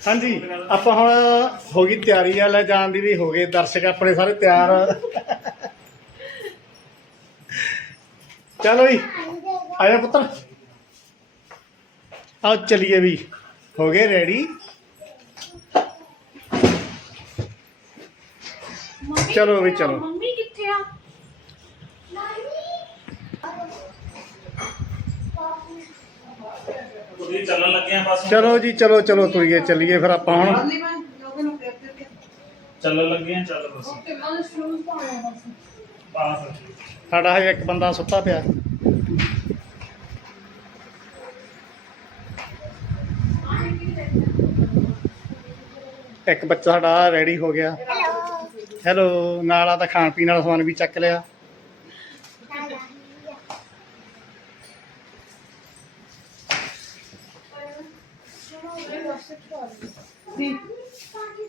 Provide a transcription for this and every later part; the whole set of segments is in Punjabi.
ਹਾਂਜੀ ਆਪਾਂ ਹੁਣ ਹੋ ਗਈ ਤਿਆਰੀ ਆ ਲੈ ਜਾਣ ਦੀ ਵੀ ਹੋ ਗਏ ਦਰਸ਼ਕ ਆਪਣੇ ਸਾਰੇ ਤਿਆਰ। ਚਲੋ ਜੀ ਆਇਆ ਪੁੱਤਰ। ਆਓ ਚਲੀਏ ਵੀ ਹੋ ਗਏ ਰੈਡੀ ਚਲੋ ਵੀ ਚਲੋ ਮੰਮੀ ਕਿੱਥੇ ਆ ਤੁਸੀਂ ਚੱਲਣ ਲੱਗੇ ਆ ਬਸ ਚਲੋ ਜੀ ਚਲੋ ਚਲੋ ਤੁਰੀਏ ਚੱਲੀਏ ਫਿਰ ਆਪਾਂ ਹੁਣ। ਚੱਲਣ ਲੱਗੇ ਆ ਚੱਲ ਬਸ। ਪਾਸ ਸਾਡਾ ਹਜੇ ਇੱਕ ਬੰਦਾ ਸੁੱਤਾ ਪਿਆ। ਇੱਕ ਬੱਚਾ ਸਾਡਾ ਰੈਡੀ ਹੋ ਗਿਆ। ਹੈਲੋ ਨਾਲ ਆ ਤਾਂ ਖਾਣ ਪੀਣ ਵਾਲਾ ਸਮਾਨ ਵੀ ਚੱਕ ਲਿਆ।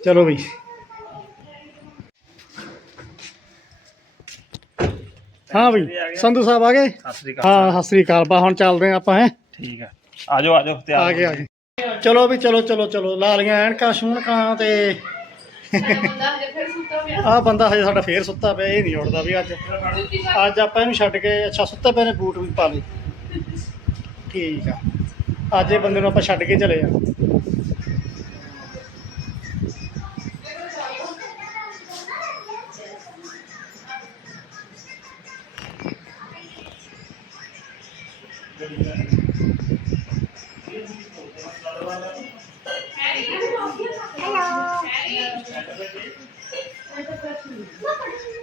ਚਲੋ ਬਈ। ਹਾਂ ਬਈ ਸੰਧੂ ਸਾਹਿਬ ਆ ਗਏ? ਸਤਿ ਸ੍ਰੀ ਅਕਾਲ ਹਾਂ ਸਤਿ ਸ੍ਰੀ ਅਕਾਲ ਬਾ ਹੁਣ ਚੱਲਦੇ ਆਪਾਂ ਹੈ? ਠੀਕ ਹੈ ਆਜੋ ਆਜੋ ਤਿਆਰ ਆ ਗਏ ਆ ਗਏ। ਚਲੋ ਵੀ ਚਲੋ ਚਲੋ ਚਲੋ ਲਾ ਲੀਆਂ ਐਨਕਾਂ ਸ਼ੂਨਕਾਂ ਤੇ। ਪਿਆ ਆਹ ਬੰਦਾ ਹਜੇ ਸਾਡਾ ਫੇਰ ਸੁੱਤਾ ਪਿਆ ਇਹ ਨਹੀਂ ਉੱਠਦਾ ਵੀ ਅੱਜ। ਅੱਜ ਆਪਾਂ ਇਹਨੂੰ ਛੱਡ ਕੇ ਅੱਛਾ ਸੁੱਤੇ ਪਏ ਨੇ ਬੂਟ ਵੀ ਪਾ ਲਏ। ਠੀਕ ਆ। ਅੱਜ ਇਹ ਬੰਦੇ ਨੂੰ ਆਪਾਂ ਛੱਡ ਕੇ ਚਲੇ ਆ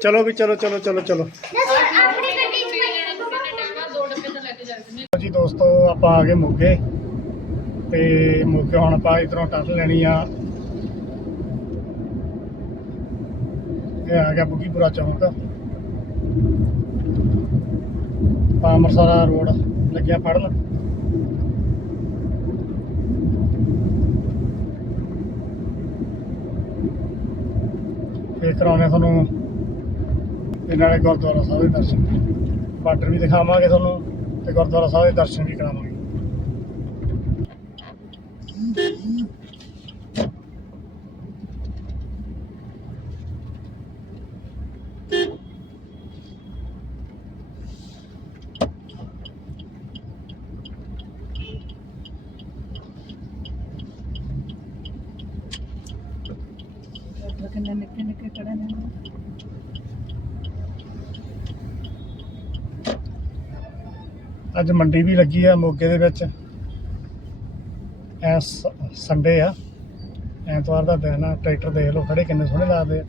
ਚਲੋ ਵੀ, ਚਲੋ ਚਲੋ ਚਲੋ ਚਲੋ। ਜੀ ਦੋਸਤੋ, ਆਪਾਂ ਆ ਗਏ ਮੋਗੇ। ਤੇ ਮੋਗੇ ਹੁਣ ਆਪਾਂ ਇਧਰੋਂ ਟੱਲ ਲੈਣੀ ਆ। ਇਹ ਆ ਗਿਆ ਬੁੱਗੀਪੁਰਾ ਚੌਂਕ। ਆਪਾਂ ਅੰਮ੍ਰਿਤਸਰ ਰੋਡ। ਲੱਗਿਆ ਫੜਨ। ਫੇਰ ਕਰਾਉਣੇ ਤੁਹਾਨੂੰ ਇਹ ਨਾਲੇ ਗੁਰਦੁਆਰਾ ਸਾਹਿਬ ਦੇ ਦਰਸ਼ਨ ਬਾਰਡਰ ਵੀ ਦਿਖਾਵਾਂਗੇ ਤੁਹਾਨੂੰ ਤੇ ਗੁਰਦੁਆਰਾ ਸਾਹਿਬ ਦੇ ਦਰਸ਼ਨ ਵੀ ਕਰਾਵਾਂਗੇ ਕਿੰਨੇ ਨਿੱਕੇ ਨਿੱਕੇ ਕੜੇ ਨੇ ਅੱਜ ਮੰਡੀ ਵੀ ਲੱਗੀ ਆ ਮੋਗੇ ਦੇ ਵਿੱਚ। ਐਸ ਸੰਡੇ ਆ। ਐਤਵਾਰ ਦਾ ਦਿਨ ਆ, ਟਰੈਕਟਰ ਦੇਖ ਲਓ ਖੜੇ ਕਿੰਨੇ ਸੋਹਣੇ ਲੱਗਦੇ ਆ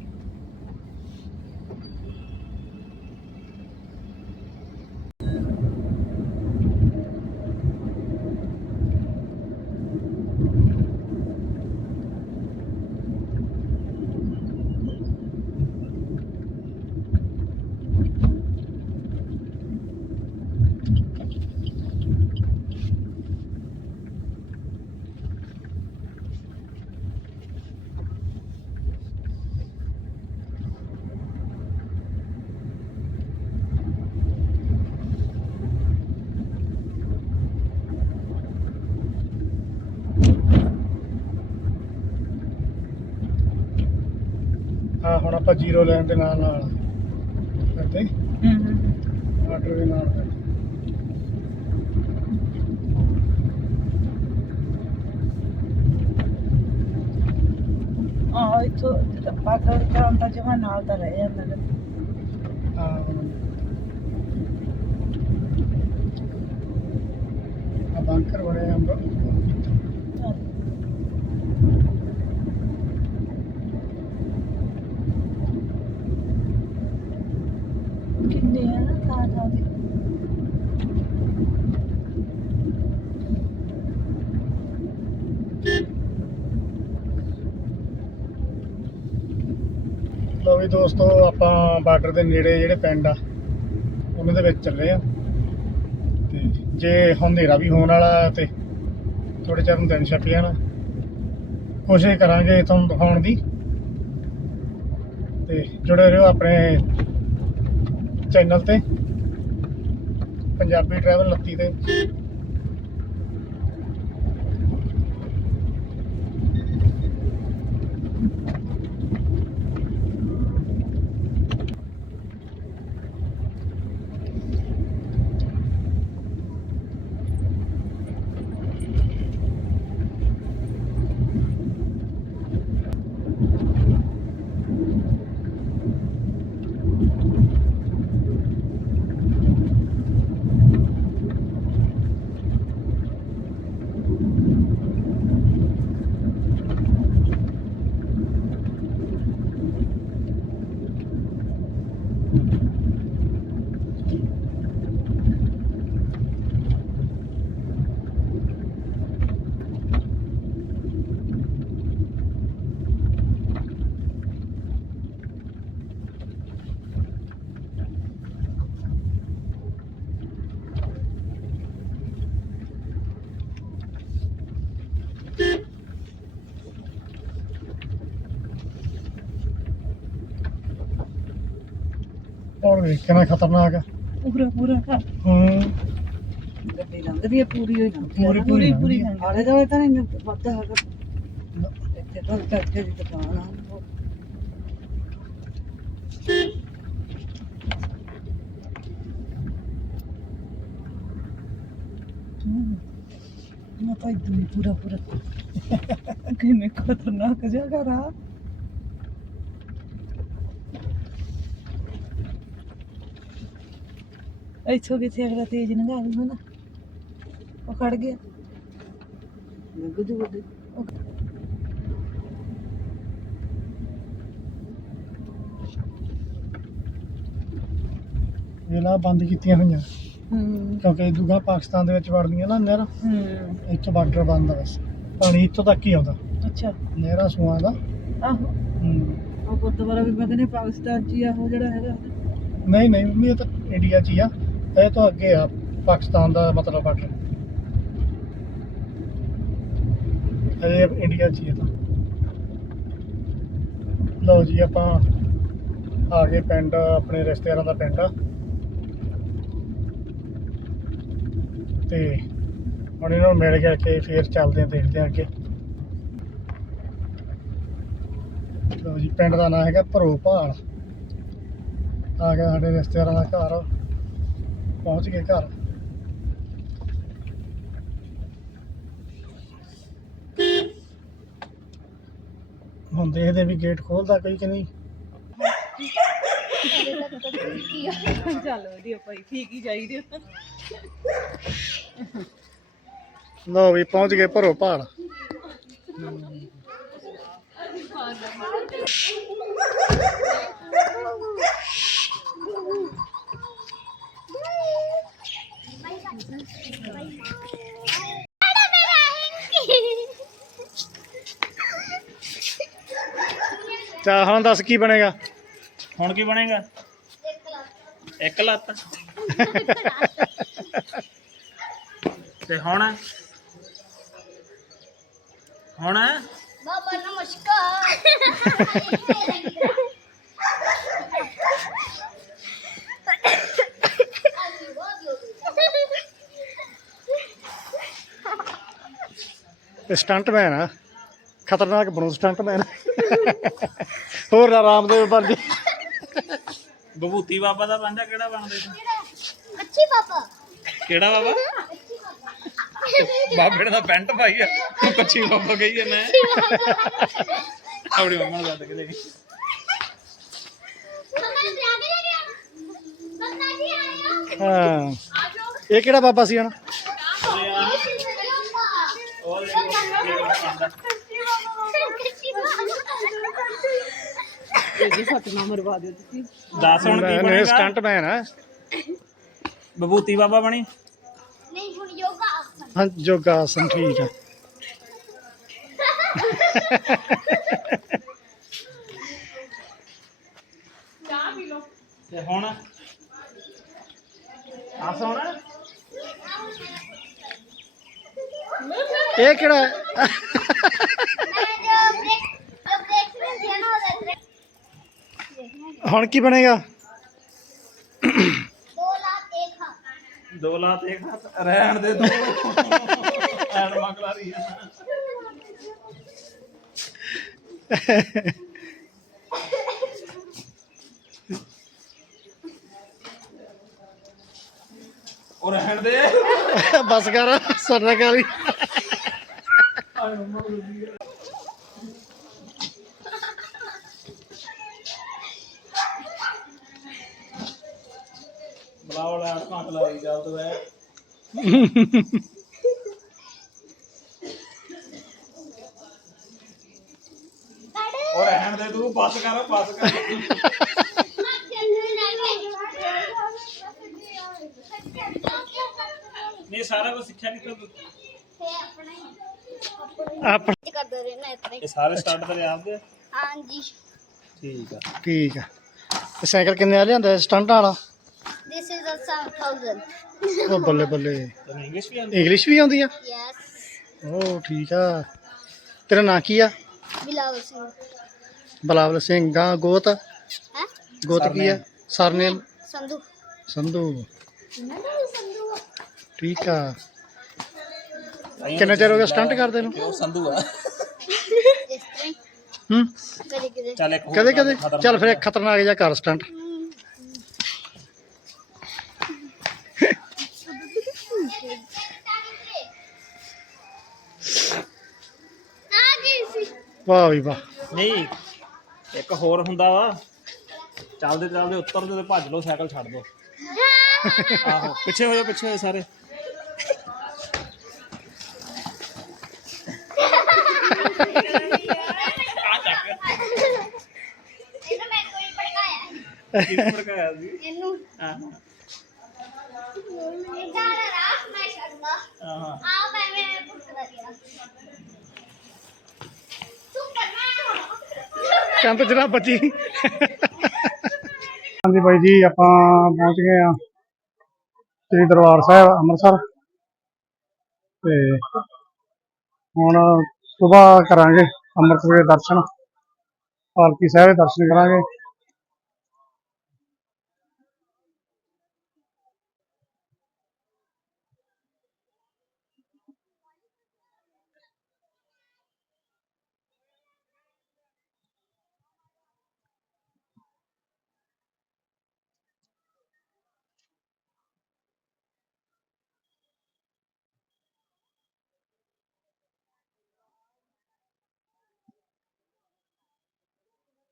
ਆ ਹੁਣ ਆਪਾਂ ਜ਼ੀਰੋ ਲੈਣ ਦੇ ਨਾਲ ਨਾਲ ਕਰਦੇ ਆਰਡਰ ਦੇ ਨਾਲ ਕਰਦੇ ਆਹ ਇੱਥੋਂ ਟੱਪਾ ਕਰ ਕਰਾਉਂਦਾ ਜਮਾ ਨਾਲ ਤਾਂ ਰਹਿ ਜਾਂਦਾ ਨੇ। ਆ ਆ ਬੰਕਰ ਬਣੇ ਆ ਕਿੰਨੇ ਆ ਨਾ ਥਾਂ ਥਾਂ ਦੇ ਲੋ ਵੀ ਦੋਸਤੋ, ਆਪਾਂ ਬਾਰਡਰ ਦੇ ਨੇੜੇ ਜਿਹੜੇ ਪਿੰਡ ਆ, ਉਹਨਾਂ ਦੇ ਵਿੱਚ ਚੱਲੇ ਆ। ਤੇ ਜੇ ਹਨੇਰਾ ਵੀ ਹੋਣ ਵਾਲਾ ਤੇ ਥੋੜੇ ਚਿਰ ਨੂੰ ਦਿਨ ਛੱਪ ਜਾਣਾ। ਕੋਸ਼ਿਸ਼ ਕਰਾਂਗੇ ਤੁਹਾਨੂੰ ਦਿਖਾਉਣ ਦੀ। ਤੇ ਜੁੜੇ ਰਹੋ ਆਪਣੇ ਚੈਨਲ ਤੇ ਪੰਜਾਬੀ ਟਰੈਵਲ 29 ਤੇ। ਵੇਖ ਕਿੰਨਾ ਖਤਰਨਾਕ ਆ। ਪੂਰਾ ਪੂਰਾ ਘਰ। ਹੂੰ। ਗੱਡੀ ਲੰਘਦੀ ਹੈ ਪੂਰੀ ਹੋਈ ਲੰਘਦੀ ਪੂਰੀ- ਪੂਰੀ ਪੂਰੀ ਲੰਘਦੀ ਆਲੇ ਦੁਆਲੇ ਤਾਂ ਨਹੀਂ ਵੱਧ ਹੈਗਾ। ਇੱਥੇ ਤਾਂ ਚਾਚੇ ਦੀ ਦੁਕਾਨ ਆ। ਮੈਂ ਤਾਂ ਇਦਾਂ ਹੀ ਪੂਰਾ ਪੂਰਾ। ਕਿੰਨੇ ਖਤਰਨਾਕ ਜਗ੍ਹਾ ਰਾ। ਇੱਥੋਂ ਕਿਥੇ ਅਗਲਾ ਤੇਜ਼ ਨੰਗਾ ਲੂਗਾ ਨਾ? ਉਹ ਖੜ ਗਿਆ। ਲੰਘ ਜੂ ਬੰਦ ਕੀਤੀਆਂ ਹੋਈਆਂ। ਹੂੰ। ਕਿਉਂਕਿ ਦੂਗਾ ਪਾਕਿਸਤਾਨ ਦੇ ਵਿੱਚ ਵੜਦੀਆਂ ਨਾ ਨਹਿਰਾਂ। ਹੂੰ। ਇੱਥੋਂ ਬਾਰਡਰ ਬੰਦ ਆ ਬਸ। ਪਾਣੀ ਇੱਥੋਂ ਤੱਕ ਹੀ ਆਉਂਦਾ ਅੱਛਾ। ਨਹਿਰਾਂ ਸੂਆਂ ਦਾ। ਆਹੋ। ਹੂੰ। ਉਹ ਗੁਰਦੁਆਰਾ ਵੀ ਮੈਂ ਕਹਿੰਦੀ ਪਾਕਿਸਤਾਨ ਚ ਹੀ ਆ ਉਹ ਜਿਹੜਾ ਹੈਗਾ। ਨਹੀਂ ਨਹੀਂ ਮੰਮੀ ਇਹ ਤਾਂ ਇੰਡੀਆ 'ਚ ਹੀ ਆ। ਇਹ ਤੋਂ ਅੱਗੇ ਆ, ਪਾਕਿਸਤਾਨ ਦਾ ਮਤਲਬ ਬਾਰਡਰ ਇਹ ਇੰਡੀਆ 'ਚ ਹੀ ਤਾਂ। ਲਓ ਜੀ, ਆਪਾਂ ਆ ਗਏ ਪਿੰਡ, ਆਪਣੇ ਰਿਸ਼ਤੇਦਾਰਾਂ ਦਾ ਪਿੰਡ ਆ। ਤੇ ਹੁਣ ਇਹਨਾਂ ਨੂੰ ਮਿਲ ਗਿਆ ਕੇ ਫੇਰ ਚੱਲਦੇ ਆ, ਦੇਖਦੇ ਆ ਅੱਗੇ। ਲਓ ਜੀ, ਪਿੰਡ ਦਾ ਨਾਮ ਹੈਗਾ ਭਰੋ ਭਾਲ ਆ ਗਿਆ ਸਾਡੇ ਰਿਸ਼ਤੇਦਾਰਾਂ ਦਾ ਘਰ। ਪਹੁੰਚ ਗਏ ਘਰ। ਹੁਣ ਦੇਖਦੇ ਵੀ ਗੇਟ ਖੋਲਦਾ ਕੋਈ ਕਿ ਨਹੀਂ। ਚੱਲ ਵਧੀਆ ਭਾਈ ਠੀਕ ਹੀ ਚਾਹੀਦੇ ਲਓ ਵੀ ਪਹੁੰਚ ਗਏ ਭਰੋ ਭਾਲ ਚਾ ਹੁਣ ਦੱਸ ਕੀ ਬਣੇਗਾ? ਹੁਣ ਕੀ ਬਣੇਗਾ? ਇੱਕ ਲੱਤ। ਤੇ ਹੁਣ? ਹੁਣ? ਬਾਬਾ ਨਮਸਕਾਰ। ਇਹ ਸਟੰਟਮੈਨ ਆ। ਖਤਰਨਾਕ ਬਣੂ ਸਟੰਟਮੈਨ। ਹੋਰ ਨਾ ਰਾਮਦੇਵ ਬਣ ਜੀ। ਬਭੂਤੀ ਬਾਬਾ ਦਾ ਪੰਜਾ ਕਿਹੜਾ ਬਣਦੇ ਤੂੰ ਅੱਛੀ ਪਾਪਾ ਕਿਹੜਾ ਬਾਬਾ? ਬਾਬੇ। ਦਾ ਪੈਂਟ ਪਾਈ ਆ। ਤੂੰ ਕੱਚੀ ਬਾਬਾ ਕਹੀ ਜਾਂਦਾ ਆਪਣੀ ਮੰਮਾ ਨੂੰ ਦੱਸ ਕੇ ਦੇ। ਲਿਆ ਕੇ ਲੈ ਗਿਆ ਬੰਦਾ ਜੀ ਆਇਆ। ਹਾਂ। ਆ ਜਾਓ। ਇਹ ਕਿਹੜਾ ਬਾਬਾ ਸੀ ਹਣ ਉਹ ਦੇਖੋ ਇਹ ਜੀ ਸਤਨਾਮ ਬਬੂਤੀ ਬਾਬਾ ਬਣੀ? ਨਹੀਂ ਹੁਣ ਯੋਗਾ ਆਸਨ ਹਾਂ ਜੋਗਾ ਆਸਨ ਠੀਕ ਆ। ਤੇ ਹੁਣ? ਆਸ ਇਹ ਕਿਹੜਾ? ਮੈਂ ਜੋ ਬ੍ਰੇਕ ਬ੍ਰੇਕ ਨੂੰ ਦੇਣਾ ਉਹਦਾ ਹੁਣ ਕੀ ਬਣੇਗਾ? 2 ਲੱਖ 1 ਹੱਥ। ਰਹਿਣ ਦੇ ਦੋ। ਐਨ ਮੰਗਲਾ ਰਹੀ ਹੈ। ਉਹ ਰਹਿਣ ਦੇ। ਬਸ ਕਰ ਸਰਨਾ ਕਾਲੀ ਆਏ ਮੰਮਾ ਭੰਗ ਲਾਈ ਜਾ ਤੂੰ ਐ ਉਹ ਰਹਿਣ ਦੇ ਤੂੰ ਬਸ ਕਰ ਬਸ ਕਰ। ਨਹੀਂ ਸਾਰਾ ਕੁਝ ਸਿੱਖਿਆ ਕਿੱਥੋਂ ਤੂੰ? ਆਪ ਕਰਦੇ ਰਹਿਣਾ ਇਤਨੇ ਇਹ ਸਾਰੇ ਸਟਾਰਟ ਤੇਰੇ ਆਪ ਦੇ ਹਾਂਜੀ। ਠੀਕ ਆ। ਠੀਕ ਆ। ਤੇ ਸਾਈਕਲ ਕਿੰਨੇ ਆ ਲਿਆਂਦਾ ਸਟੰਟ ਵਾਲਾ? This is a 7000 ਉਹ ਬੱਲੇ ਬੱਲੇ। ਤੈਨੂੰ ਇੰਗਲਿਸ਼ ਵੀ ਆਉਂਦੀ ਇੰਗਲਿਸ਼ ਵੀ ਆਉਂਦੀ ਆ? Yes. ਉਹ ਠੀਕ ਆ। ਤੇਰਾ ਨਾਂ ਕੀ ਆ? ਬਿਲਾਵਲ ਸਿੰਘ। ਬਲਾਵਲ ਸਿੰਘ। ਗਾਂ ਗੋਤ? ਹੈ? ਗੋਤ ਕੀ ਆ? ਸਰਨੇਮ ਸੰਧੂ। ਸੰਧੂ। ਠੀਕ ਆ। ਕਿੰਨੇ ਚਿਰ ਹੋ ਗਿਆ ਸਟੰਟ ਕਰਦੇ ਨੂੰ? ਉਹ ਸੰਧੂ ਆ। ਹੀ। ਕਦੇ ਕਦੇ। ਚੱਲ ਫਿਰ ਖਤਰਨਾਕ ਜਿਹਾ ਕਰ ਸਟੰਟ ਵਾਹ ਵੀ ਵਾਹ। ਨਹੀਂ ਇੱਕ ਹੋਰ ਹੁੰਦਾ ਵਾ। ਚੱਲਦੇ ਚੱਲਦੇ ਉੱਤਰ ਤੇ ਭੱਜ ਲਓ ਸਾਈਕਲ ਛੱਡ ਦੋ ਆਹੋ ਪਿੱਛੇ ਹੋ ਜਾਓ ਪਿੱਛੇ ਹੋ ਜਾਓ ਸਾਰੇ। ਇਹਨੂੰ ਮੈਂ ਕੋਈ ਪੜਕਾਇਆ ਕਿਹਨੂੰ ਭੜਕਾਇਆ ਸੀ? ਇਹਨੂੰ। ਆਹ। ਇਹਦਾ ਰਾਹ ਮੈਂ ਛੱਡਦਾ। ਆਹ। ਆ ਮੈਂ ਮੈਂ ਪੁੱਛਦਾ ਗਿਆ ਤੂੰ ਚੰਦ ਕੰਤ ਜਰਾ ਬਚੀ। ਹਾਂਜੀ ਬਾਈ ਜੀ, ਆਪਾਂ ਪਹੁੰਚ ਗਏ ਆ ਸ੍ਰੀ ਦਰਬਾਰ ਸਾਹਿਬ, ਅੰਮ੍ਰਿਤਸਰ। ਤੇ ਹੁਣ ਸਵੇਰ ਕਰਾਂਗੇ ਅੰਮ੍ਰਿਤ ਵੇਲੇ ਦਰਸ਼ਨ। ਪਾਲਕੀ ਸਾਹਿਬ ਦੇ ਦਰਸ਼ਨ ਕਰਾਂਗੇ।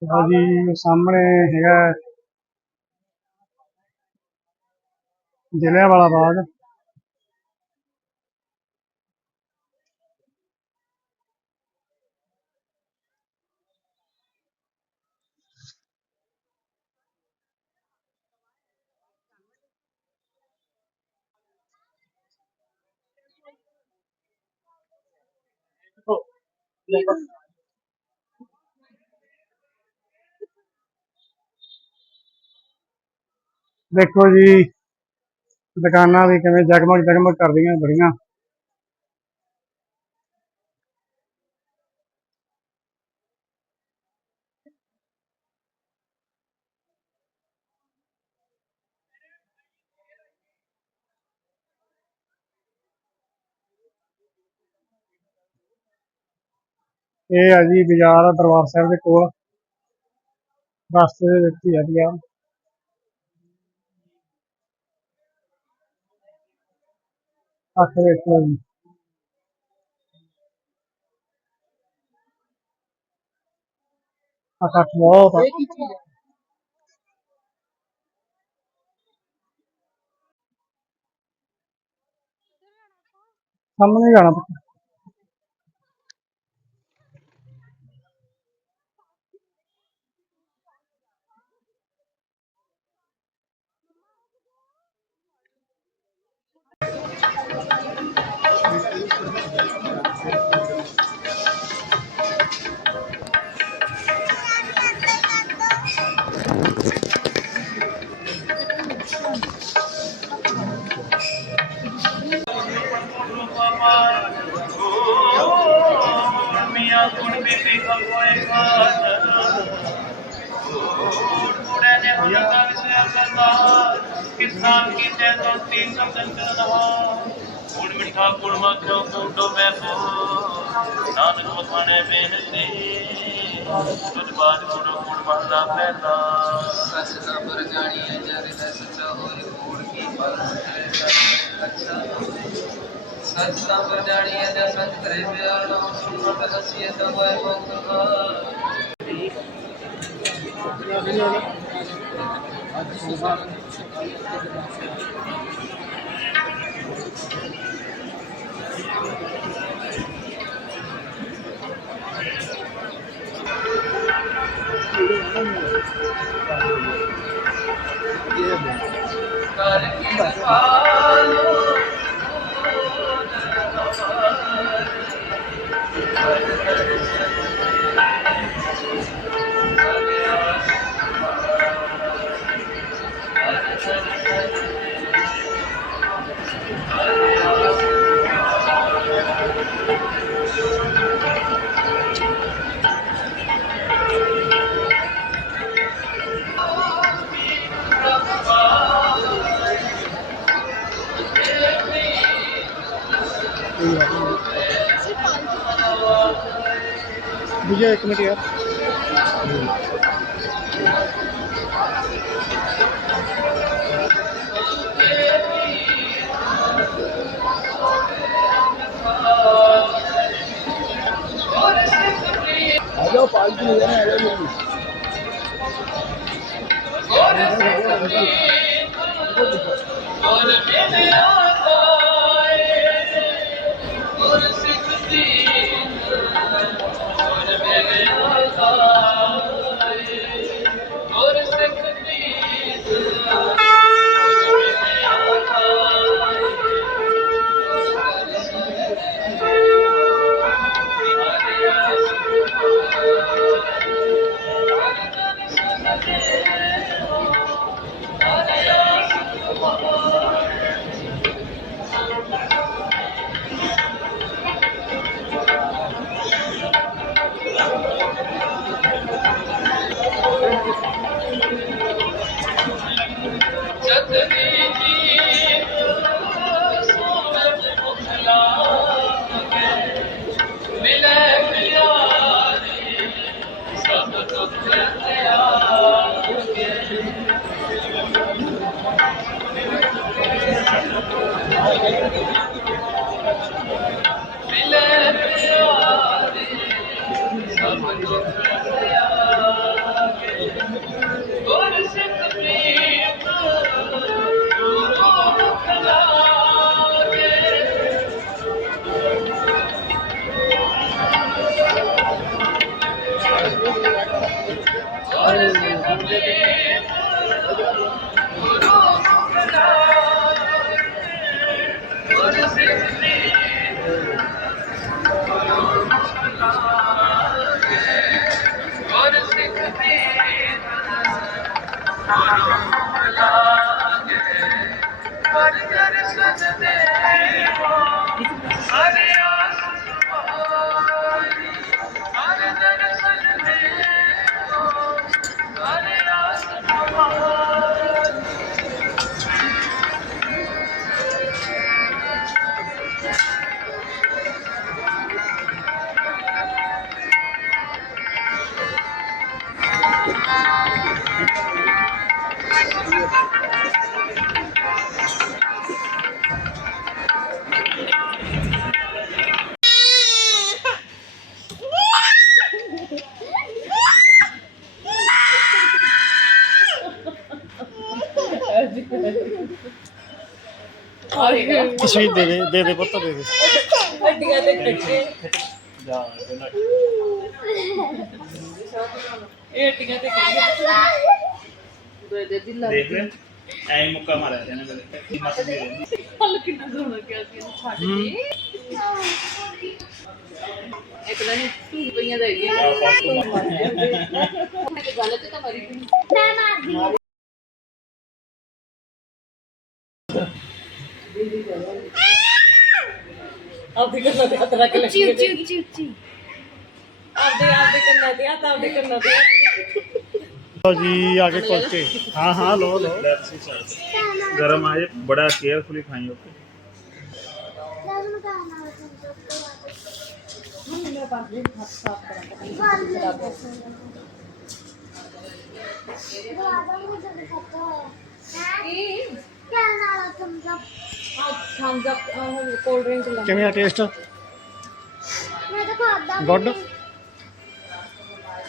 ਹਾਂਜੀ ਸਾਹਮਣੇ ਹੈਗਾ ਜਲਿਆਂਵਾਲਾ ਬਾਗ। ਦੇਖੋ ਜੀ, ਦੁਕਾਨਾਂ ਵੀ ਕਿਵੇਂ ਜਗਮਗ ਜਗਮਗ ਕਰਦੀਆਂ ਬੜੀਆਂ। ਇਹ ਆ ਜੀ ਬਾਜ਼ਾਰ ਦਰਬਾਰ ਸਾਹਿਬ ਦੇ ਕੋਲ। ਰਸਤੇ ਦੇ ਵਿੱਚ ਹੀ ਆ ਬਾਜ਼ਾਰ ਅੱਖ ਵੇਖ ਲਓ ਜੀ ਅੱਖ ਬਹੁਤ ਆ ਸਾਹਮਣੇ ਜਾਣਾ ਪੁੱਤ ਗੁਣ ਮਿੱਠਾ ਗੁਣ ਮਖੋ ਕੁੰਡੋ ਮੈਂ ਕੋ ਨਾਨਕ ਮਖਾਣੇ ਬੇਨਤੀ ਤੁਝ ਬਾਦ ਗੁਣ ਗੁਣ ਮਹਲਾ ਪਹਿਲਾ ਸੱਚ ਸਬਰ ਜਾਣੀਏ ਜਰ ਦਾ ਸੱਚਾ ਹੋਏ ਕੋੜ ਕੀ ਪਰ ਅੱਛਾ ਸੱਚ ਸਬਰ ਜਾਣੀਏ ਜਰ ਸੱਚ ਕਰੇ ਪਿਆਰ ਨਾ ਸੁਣਤ ਹਸੀਏ ਤਾਂ ਗੁਰ ਮੇਰੇ ਤਸਵੀਰ ਦੇ ਦੇ ਦੇ ਦੇ ਪੁੱਤ ਦੇ ਦੇ। ਹੱਡੀਆਂ ਤੇ ਕੱਟੇ ਜਾ ਇਹਨਾਂ ਇਹ ਹੱਡੀਆਂ ਤੇ ਕੱਟੇ ਦੇ ਦੇ ਦਿਲ ਦੇਖ ਲੈ ਐਂ ਮੁੱਕਾ ਮਾਰਿਆ ਜਾਨੇ ਮੇਰੇ ਕੀ ਮਤ ਦੇ ਦੇ ਹਲ ਕਿੰਨਾ ਸੋਹਣਾ ਕਿਹਾ ਸੀ ਛੱਡ ਕੇ। ਇੱਕ ਦਿਨ ਟੂ ਪਈਆਂ ਦੇ ਗਈ ਆ ਪਾਸੋਂ ਮਾਰ ਗੱਲ ਤੇ ਤਾਂ ਮਰੀ। ਮੈਂ ਮਾਰਦੀ ਹਾਂ। आप देखो तो ना दिया तरह के लगे ची ची ची ची आप दे आप देखो ना दिया तो आप देखो ना दिया। लो जी आगे खोल के। हाँ हाँ लो लो। गरम आए बड़ा केयरफुली खाइए। ओके ਕਰਾਂਗਾ ਕਹਿਣ ਵਾਲਾ ਤੁਮ ਆ ਥੰਬਸ ਅਪ ਕੋਲਡ ਡਰਿੰਕ ਲਾ ਕਿਵੇਂ ਆ ਟੇਸਟ ਮੈਂ ਤਾਂ ਖਾਦਾ ਗੁੱਡ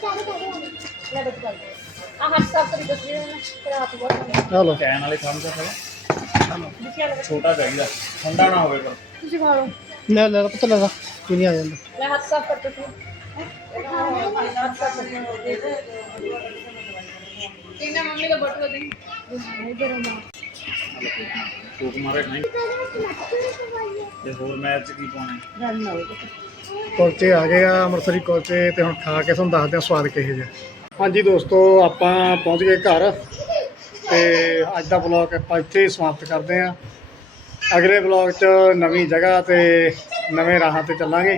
ਚੱਲ ਕਰ ਲੈ ਬੱਚ ਕਰ ਆ ਹੱਥ ਸਾਫ਼ ਕਰੀ ਦੱਸੀ ਨਾ ਤੇਰਾ ਹੱਥ ਬਹੁਤ ਠੰਡਾ ਆ ਲੋ ਕੈਨ ਵਾਲੇ ਖਾਣ ਦਾ ਛੋਟਾ ਚਾਹੀਦਾ ਠੰਡਾ ਨਾ ਹੋਵੇ ਪਰ ਤੁਸੀਂ ਖਾ ਲਓ ਲੈ ਲੈ ਪੁੱਤ ਲੈ ਲਾ ਕੋਈ ਨਹੀਂ ਆ ਜਾਂਦਾ ਲੈ ਹੱਥ ਸਾਫ਼ ਕਰ ਤੁਸੀਂ ਹੱਥ ਸਾਫ਼ ਕਰ ਕਿੰਨਾ ਮੰਮੀ ਦਾ ਬਟੂਆ ਦੇ ਇਧਰ ਆ ਫੂਕ ਮਾਰੇ ਨਹੀਂ ਤੇ ਹੋਰ ਮੈਚ ਕੀ ਪਾਉਣੇ? ਕੁਲਚੇ ਆ ਗਏ ਆ, ਅੰਮ੍ਰਿਤਸਰੀ ਕੁਲਚੇ ਤੇ ਹੁਣ ਖਾ ਕੇ ਤੁਹਾਨੂੰ ਦੱਸਦੇ ਆ ਸਵਾਦ ਕਿਹੋ ਜਿਹਾ ਹਾਂਜੀ ਦੋਸਤੋ, ਆਪਾਂ ਪਹੁੰਚ ਗਏ ਘਰ ਤੇ ਅੱਜ ਦਾ ਬਲੌਗ ਆਪਾਂ ਇੱਥੇ ਹੀ ਸਮਾਪਤ ਕਰਦੇ ਆ। ਅਗਲੇ ਬਲੌਗ 'ਚ ਨਵੀਂ ਜਗ੍ਹਾ ਤੇ ਨਵੇਂ ਰਾਹਾਂ ਤੇ ਚੱਲਾਂਗੇ।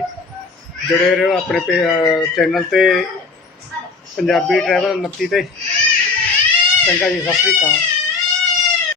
ਜੁੜੇ ਰਹੋ ਆਪਣੇ ਚੈਨਲ ਤੇ ਪੰਜਾਬੀ ਟਰੈਵਲ 29 ਤੇ। ਚੰਗਾ ਜੀ, ਸਤਿ ਸ੍ਰੀ ਅਕਾਲ।